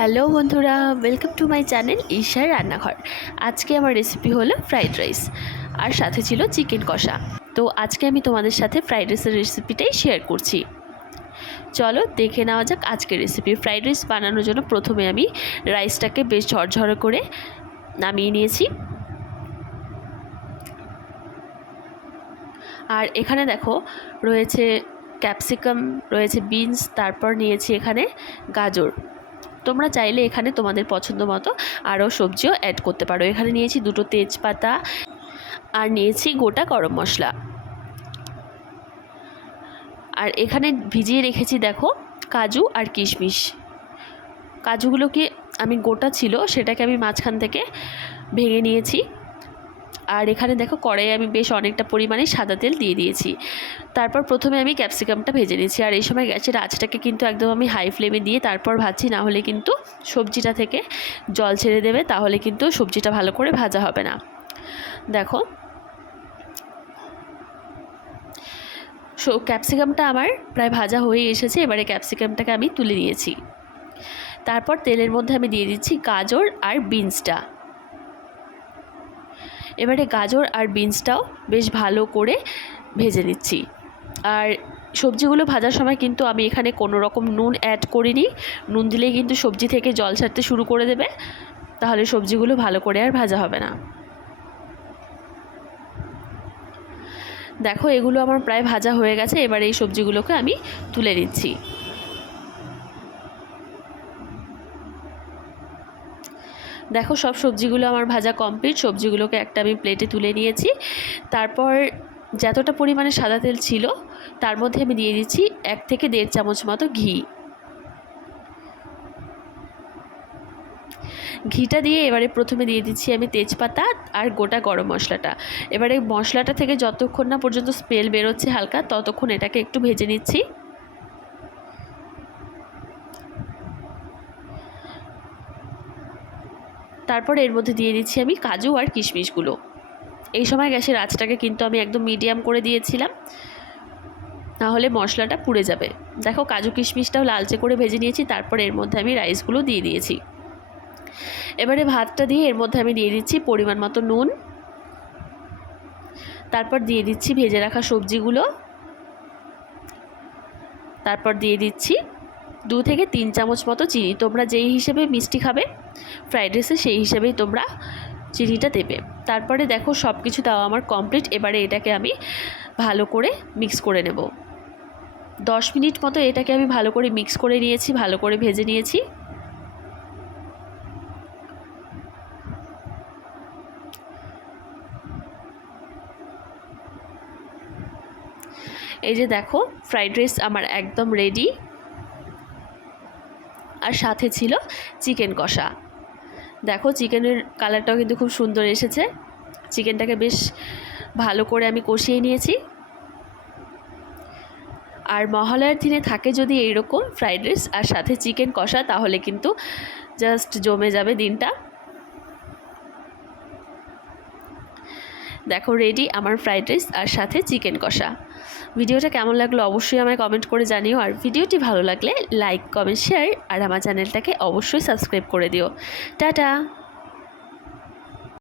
Hello বন্ধুরা, welcome to my channel ঈশার রান্নাঘর। আজকে আমার রেসিপি হলো ফ্রাইড রাইস, আর সাথে ছিল চিকেন কষা। তো আজকে আমি তোমাদের সাথে ফ্রাইড রাইসের রেসিপিটাই শেয়ার করছি। চলো দেখে নেওয়া যাক আজকের রেসিপি। ফ্রাইড রাইস বানানোর জন্য প্রথমে আমি রাইসটাকে বেশ ঝরঝরে করে নামিয়ে নিয়েছি। আর এখানে দেখো রয়েছে ক্যাপসিকাম, রয়েছে বিনস, তারপর নিয়েছি এখানে গাজর। তোমরা চাইলে এখানে তোমাদের পছন্দ মতো আরও সবজিও অ্যাড করতে পারো। এখানে নিয়েছি 2টো তেজপাতা আর নিয়েছি গোটা গরম মশলা। আর এখানে ভিজিয়ে রেখেছি দেখো কাজু আর কিশমিশ। কাজুগুলোকে আমি গোটা ছিল সেটাকে আমি মাঝখান থেকে ভেঙে নিয়েছি। আর এখানে দেখো কড়াইয়ে আমি বেশ অনেকটা পরিমাণে সাদা তেল দিয়ে দিয়েছি। তারপর প্রথমে আমি ক্যাপসিকামটা ভেজে নিয়েছি। আর এই সময় গ্যাসের আঁচটাকে কিন্তু একদম আমি হাই ফ্লেমে দিয়ে তারপর ভাজছি, না হলে কিন্তু সবজিটা থেকে জল ছেড়ে দেবে, তাহলে কিন্তু সবজিটা ভালো করে ভাজা হবে না। দেখো ক্যাপসিকামটা আমার প্রায় ভাজা হয়ে এসেছে। এবারে ক্যাপসিকামটাকে আমি তুলে নিয়েছি। তারপর তেলের মধ্যে আমি দিয়ে দিচ্ছি গাজর আর বিনসটা। এবারে গাজর আর বিনসটাও বেশ ভালো করে ভেজে নিচ্ছি। আর সবজিগুলো ভাজার সময় কিন্তু আমি এখানে কোনো রকম নুন অ্যাড করিনি। নুন দিলেই কিন্তু সবজি থেকে জল ছাড়তে শুরু করে দেবে, তাহলে সবজিগুলো ভালো করে আর ভাজা হবে না। দেখো এগুলো আমার প্রায় ভাজা হয়ে গেছে। এবার এই সবজিগুলোকে আমি তুলে নিচ্ছি। দেখো সব সবজিগুলো আমার ভাজা কমপ্লিট। সবজিগুলোকে একটা আমি প্লেটে তুলে নিয়েছি। তারপর যতটা পরিমাণে সাদা তেল ছিল তার মধ্যে আমি দিয়ে দিচ্ছি 1 থেকে 1.5 চামচ মতো ঘিটা দিয়ে এবারে প্রথমে দিয়ে দিচ্ছি আমি তেজপাতা আর গোটা গরম মশলাটা। এবারে মশলাটা থেকে যতক্ষণ না পর্যন্ত স্মেল বেরোচ্ছে হালকা, ততক্ষণ এটাকে একটু ভেজে নিচ্ছি। তারপর এর মধ্যে দিয়ে দিচ্ছি আমি কাজু আর কিশমিশগুলো। এই সময় গ্যাসের আঁচটাকে কিন্তু আমি একদম মিডিয়াম করে দিয়েছিলাম, নাহলে মশলাটা পুড়ে যাবে। দেখো কাজু কিশমিশটাও লালচে করে ভেজে নিয়েছি। তারপর এর মধ্যে আমি রাইসগুলো দিয়ে দিয়েছি। এবারে ভাতটা দিয়ে এর মধ্যে আমি দিয়ে দিচ্ছি পরিমাণ মতো নুন। তারপর দিয়ে দিচ্ছি ভেজে রাখা সবজিগুলো। তারপর দিয়ে দিচ্ছি 2 থেকে 3 চামচ মতো চিনি। তোমরা যেই হিসেবে মিষ্টি খাবে ফ্রাইড রাইসে সেই হিসেবেই তোমরা চিনিটা দেবে। তারপরে দেখো সব কিছু দেওয়া আমার কমপ্লিট। এবারে এটাকে আমি ভালো করে মিক্স করে নেব। 10 মিনিট মতো এটাকে আমি ভালো করে মিক্স করে নিয়েছি, ভালো করে ভেজে নিয়েছি। এই যে দেখো ফ্রাইড রাইস আমার একদম রেডি। আর সাথে ছিল চিকেন কষা। দেখো চিকেনের কালারটাও কিন্তু খুব সুন্দর এসেছে। চিকেনটাকে বেশ ভালো করে আমি কষিয়ে নিয়েছি। আর মহালয়ার দিনে থাকে যদি এইরকম ফ্রাইড রাইস আর সাথে চিকেন কষা, তাহলে কিন্তু জাস্ট জমে যাবে দিনটা। দেখো রেডি আমার ফ্রাইড রাইস আর সাথে চিকেন কষা। ভিডিওটা কেমন লাগলো অবশ্যই আমায় কমেন্ট করে জানিও। আর ভিডিওটি ভালো লাগলে লাইক, কমেন্ট, শেয়ার আর আমার চ্যানেলটাকে অবশ্যই সাবস্ক্রাইব করে দিও। টাটা।